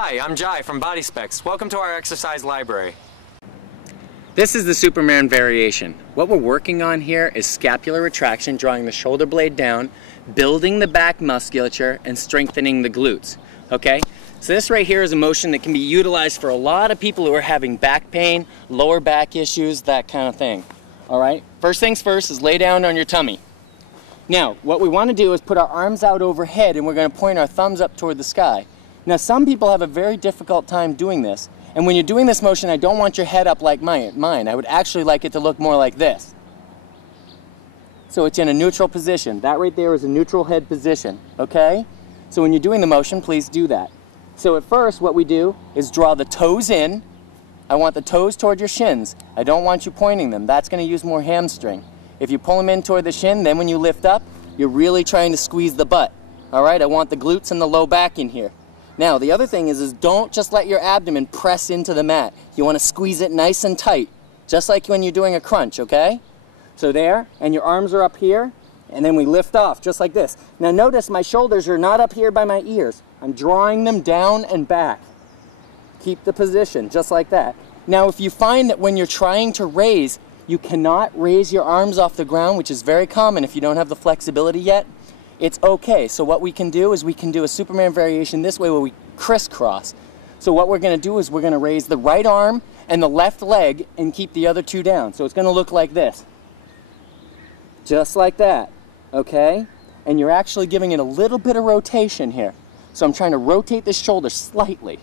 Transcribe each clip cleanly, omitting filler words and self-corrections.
Hi, I'm Jai from BodySpex. Welcome to our exercise library. This is the Superman variation. What we're working on here is scapular retraction, drawing the shoulder blade down, building the back musculature, and strengthening the glutes. Okay? So this right here is a motion that can be utilized for a lot of people who are having back pain, lower back issues, that kind of thing. Alright? First things first is lay down on your tummy. Now, what we want to do is put our arms out overhead and we're going to point our thumbs up toward the sky. Now, some people have a very difficult time doing this. And when you're doing this motion, I don't want your head up like mine. I would actually like it to look more like this. So it's in a neutral position. That right there is a neutral head position, okay? So when you're doing the motion, please do that. So at first, what we do is draw the toes in. I want the toes toward your shins. I don't want you pointing them. That's going to use more hamstring. If you pull them in toward the shin, then when you lift up, you're really trying to squeeze the butt. All right, I want the glutes and the low back in here. Now, the other thing is don't just let your abdomen press into the mat. You want to squeeze it nice and tight, just like when you're doing a crunch, okay? So there, and your arms are up here, and then we lift off, just like this. Now notice my shoulders are not up here by my ears. I'm drawing them down and back. Keep the position, just like that. Now, if you find that when you're trying to raise, you cannot raise your arms off the ground, which is very common if you don't have the flexibility yet, it's okay. So what we can do is we can do a Superman variation this way where we crisscross. So what we're going to do is we're going to raise the right arm and the left leg and keep the other two down. So it's going to look like this. Just like that, okay? And you're actually giving it a little bit of rotation here. So I'm trying to rotate this shoulder slightly,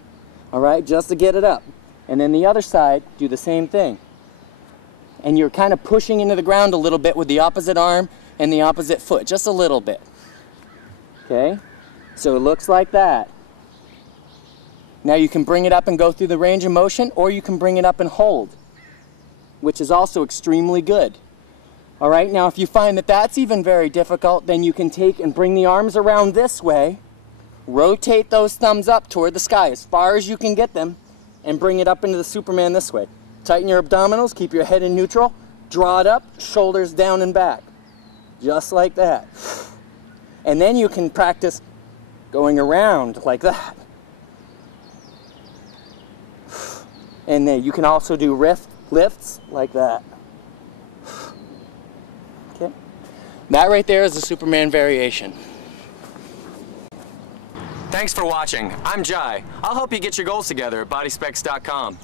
all right, just to get it up. And then the other side, do the same thing. And you're kind of pushing into the ground a little bit with the opposite arm and the opposite foot, just a little bit. Okay, so it looks like that. Now you can bring it up and go through the range of motion, or you can bring it up and hold, which is also extremely good. All right, now if you find that that's even very difficult, then you can take and bring the arms around this way, rotate those thumbs up toward the sky as far as you can get them, and bring it up into the Superman this way. Tighten your abdominals, keep your head in neutral, draw it up, shoulders down and back, just like that. And then you can practice going around like that. And then you can also do lifts like that. Okay. That right there is the Superman variation. Thanks for watching. I'm Jai. I'll help you get your goals together at BodySpex.com.